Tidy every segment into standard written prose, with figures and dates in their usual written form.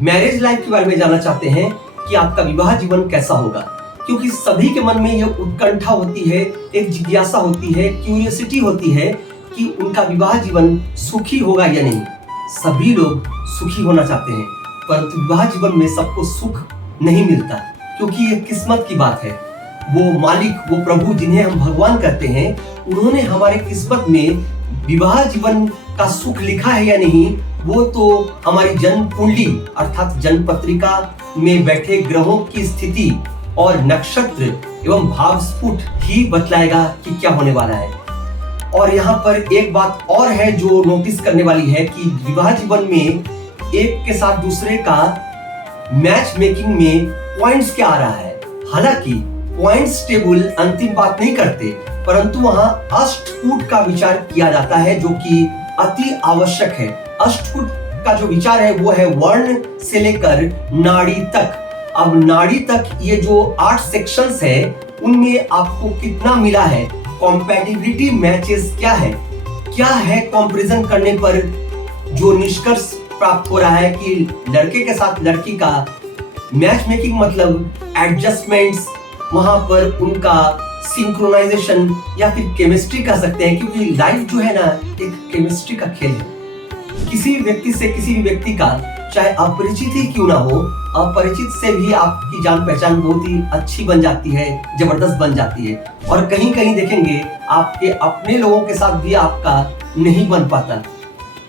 Marriage life के बारे में जानना चाहते हैं कि आपका विवाह जीवन कैसा होगा, क्योंकि सभी के मन में यह उत्कंठा होती है, एक जिज्ञासा होती है, क्यूरियोसिटी होती है कि उनका विवाह जीवन सुखी होगा या नहीं। सभी लोग सुखी होना चाहते हैं, परंतु विवाह जीवन में सबको सुख नहीं मिलता, क्योंकि ये किस्मत की बात है। वो मालिक, वो प्रभु जिन्हें हम भगवान कहते हैं, उन्होंने हमारे किस्मत में विवाह जीवन का सुख लिखा है या नहीं, वो तो हमारी जन्म कुंडली अर्थात जन्म पत्रिका में बैठे ग्रहों की स्थिति और नक्षत्र एवं भाव स्फुट ही बतलाएगा कि क्या होने वाला है। और यहाँ पर एक बात और है जो नोटिस करने वाली है कि विवाह जीवन में एक के साथ दूसरे का मैच मेकिंग में पॉइंट्स क्या आ रहा है। हालांकि पॉइंट्स टेबल अंतिम बात नहीं करते, परंतु वहां अष्टकूट का विचार किया जाता है, जो कि अति आवश्यक है। अष्टकूट का जो विचार है वो है वर्ण से लेकर नाड़ी तक। अब नाड़ी तक ये जो 8 सेक्शंस है, उनमें आपको कितना मिला है, कॉम्पैटिबिलिटी मैचेस क्या है कंपैरिजन करने पर जो निष्कर्ष प्राप्त हो रहा है कि लड़के के साथ लड़की का मैच मेकिंग मतलब एडजस्टमेंट्स, वहां पर उनका सिंक्रोनाइजेशन या फिर केमिस्ट्री कह सकते हैं, क्योंकि लाइफ जो है ना एक केमिस्ट्री का खेल है। किसी व्यक्ति से किसी भी व्यक्ति का चाहे अपरिचित ही क्यों ना हो, अपरिचित से भी आपकी जान पहचान बहुत ही अच्छी बन जाती है, जबरदस्त बन जाती है। और कहीं कहीं देखेंगे आपके अपने लोगों के साथ भी आपका नहीं बन पाता,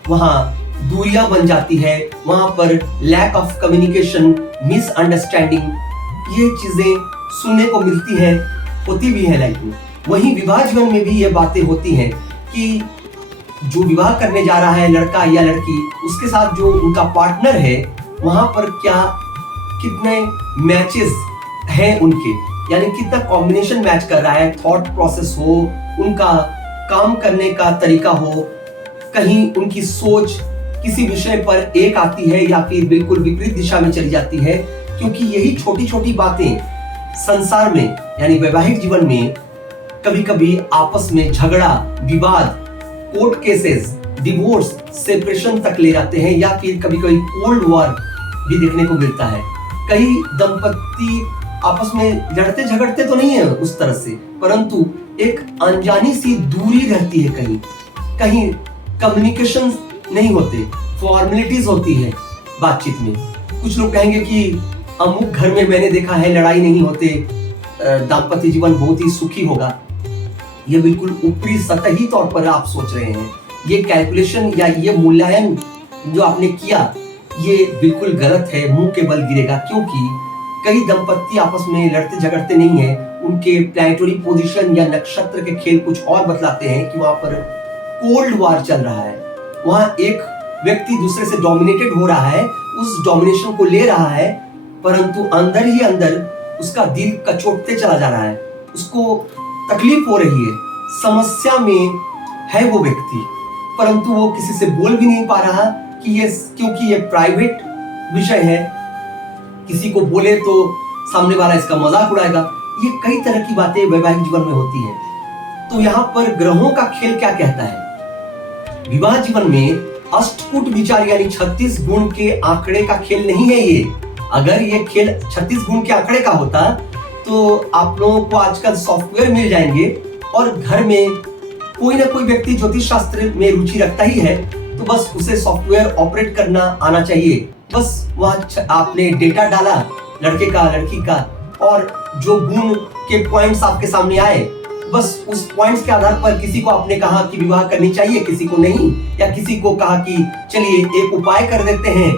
वहां दूरियां बन जाती है, वहां पर लैक ऑफ कम्युनिकेशन, मिसअंडरस्टैंडिंग, ये चीजें सुनने को मिलती है, होती भी है लाइफ में। वहीं विवाह जीवन में भी ये बातें होती हैं कि जो विवाह करने जा रहा है लड़का या लड़की, उसके साथ जो उनका पार्टनर है, वहां पर क्या कितने मैचेस हैं उनके, यानी कितना कॉम्बिनेशन मैच कर रहा है, थॉट प्रोसेस हो, उनका काम करने का तरीका हो, कहीं उनकी सोच किसी विषय पर एक आती है या फिर बिल्कुल विपरीत दिशा में चली जाती है। क्योंकि यही छोटी छोटी बातें संसार में यानी वैवाहिक जीवन में कभी कभी आपस में झगड़ा, विवाद, कोर्ट केसेस, डिवोर्स, सेपरेशन तक ले जाते हैं, या फिर कभी कभी कोल्ड वॉर भी देखने को मिलता है। कई दंपति आपस में लड़ते झगड़ते तो नहीं है उस तरह से, परंतु एक अनजानी सी दूरी रहती है, कहीं कम्युनिकेशन नहीं होते, फॉर्मेलिटीज होती है बातचीत में। कुछ लोग कहेंगे कि अमुक घर में मैंने देखा है लड़ाई नहीं होते, दाम्पत्य जीवन बहुत ही सुखी होगा। ये बिल्कुल ऊपरी सतही तौर पर आप सोच रहे हैं। ये कैलकुलेशन या ये मूल्यांकन जो आपने किया, ये बिल्कुल गलत है, मुंह के बल गिरेगा। क्योंकि कई दंपत्ति आपस में लड़ते झगड़ते नहीं है, उनके प्लैनेटरी पोजीशन या नक्षत्र के खेल कुछ और बतलाते हैं कि वहां पर कोल्ड वॉर चल रहा है। वहां एक व्यक्ति दूसरे से डोमिनेटेड हो रहा है, उस डोमिनेशन को ले रहा है, परंतु अंदर ही अंदर उसका दिल कचोटते चला जा रहा है, उसको तकलीफ हो रही है, समस्या में है वो व्यक्ति, परंतु वो किसी से बोल भी नहीं पा रहा कि क्योंकि ये प्राइवेट विषय है, किसी को बोले तो सामने वाला इसका मजाक उड़ाएगा। ये कई तरह की बातें वैवाहिक जीवन में होती हैं। तो यहाँ पर ग्रहों का खेल क्या कहता है? विवाह जीवन में अष्टकूट विचार यानी 36 गुण के आंकड़े का खेल नहीं है ये। अगर ये खेल 36 गुण के आंकड़े का होता तो आप लोगों को आजकल सॉफ्टवेयर मिल जाएंगे, और घर में कोई ना कोई व्यक्ति ज्योतिष शास्त्र में रुचि रखता ही है, तो बस उसे सॉफ्टवेयर ऑपरेट करना आना चाहिए। बस वहां आपने डेटा डाला लड़के का, लड़की का, और जो गुण के पॉइंट्स आपके सामने आए, बस उस पॉइंट्स के आधार पर किसी को आपने कहा कि विवाह करनी चाहिए, किसी को नहीं, या किसी को कहा कि चलिए एक उपाय कर देते हैं,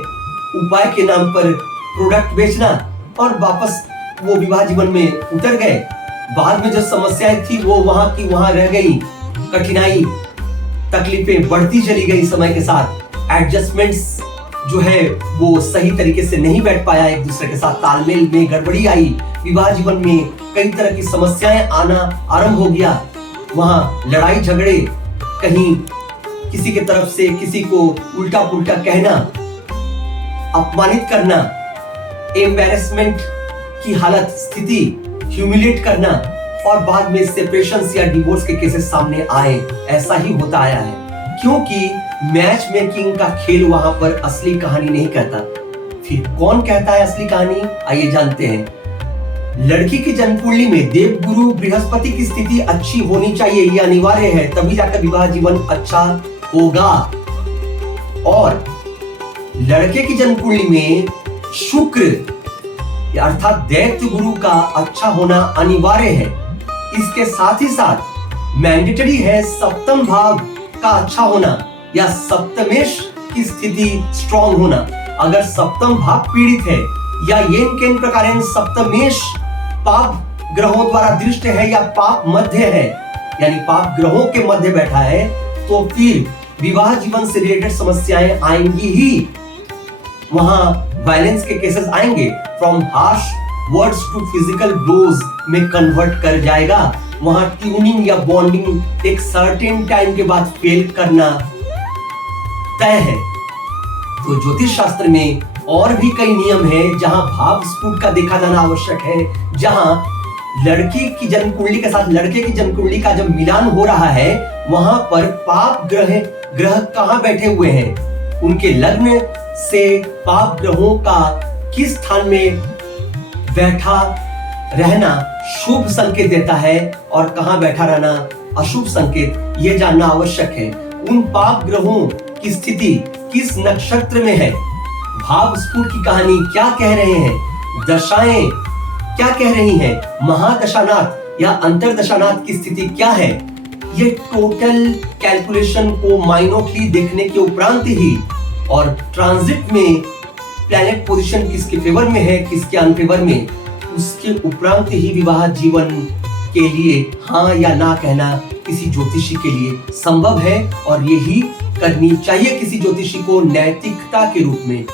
उपाय के नाम पर प्रोडक्ट बेचना, और वापस वो विवाह जीवन में उतर गए। बाद में जो समस्याएं थी वो वहां की वहां रह गई, कठिनाई, तकलीफें बढ़ती चली गई समय के साथ। एडजस्टमेंट्स जो है वो सही तरीके से नहीं बैठ पाया, एक दूसरे के साथ तालमेल में गड़बड़ी आई, विवाह जीवन में कई तरह की समस्याएं आना आरंभ हो गया। वहां लड़ाई झगड़े, कहीं किसी के तरफ से किसी को उल्टा पुल्टा कहना, अपमानित करना, एम्बैरेसमेंट की हालत, स्थिति, ह्यूमिलेट करना, और बाद में सेपरेशन या डिवोर्स के केसेस सामने आए। ऐसा ही होता आया है, क्योंकि मैच मेकिंग का खेल वहां पर असली कहानी नहीं कहता। फिर कौन कहता है असली कहानी, आइए जानते हैं। लड़की की जन्म कुंडली में देव गुरु बृहस्पति की स्थिति अच्छी होनी चाहिए, ये अनिवार्य है, तभी जाकर विवाह जीवन अच्छा होगा। और लड़के की जन्म कुंडली में शुक्र अर्थात दैत्य गुरु का अच्छा होना अनिवार्य है। इसके साथ ही साथ मैंडेटरी है सप्तम भाव का अच्छा होना या सप्तमेश की स्थिति स्ट्रॉन्ग होना। अगर सप्तम भाव पीड़ित है या येन केन प्रकार सप्तमेश पाप ग्रहों द्वारा दृष्ट है या पाप मध्य है, यानी पाप ग्रहों के मध्य बैठा है, तो फिर विवाह जीवन से रिलेटेड समस्याएं आएंगी ही। वहां वायलेंस के केसेस आएंगे, from harsh words to physical blows में कन्वर्ट कर जाएगा। वहां ट्यूनिंग या बॉन्डिंग एक सर्टेन टाइम के बाद फेल करना तय है। तो ज्योतिष शास्त्र में और भी कई नियम है जहां भाव स्फुट का देखा जाना आवश्यक है, जहां लड़की की जन्म कुंडली के साथ लड़के की जन्म कुंडली का जब मिलान हो रहा है, वहां पर पाप ग्रह कहां बैठे हुए हैं, उनके लग्न से पाप ग्रहों का किस स्थान में बैठा रहना शुभ संकेत देता है और कहां बैठा रहना अशुभ संकेत, यह जानना आवश्यक है। उन पाप ग्रहों की स्थिति किस नक्षत्र में है, भाव स्फुट की कहानी क्या कह रहे हैं, दशाएं क्या कह रही हैं, महादशानाथ या अंतरदशानाथ की स्थिति क्या है, ये टोटल कैलकुलेशन को माइन्यूटली देखने के उपरांत ही, और ट्रांजिट में प्लैनेट पोजीशन किसके फेवर में है किसके अनफेवर में, उसके उपरांत ही विवाह जीवन के लिए हाँ या ना कहना किसी ज्योतिषी के लिए संभव है, और यही करनी चाहिए किसी ज्योतिषी को नैतिकता के रूप में।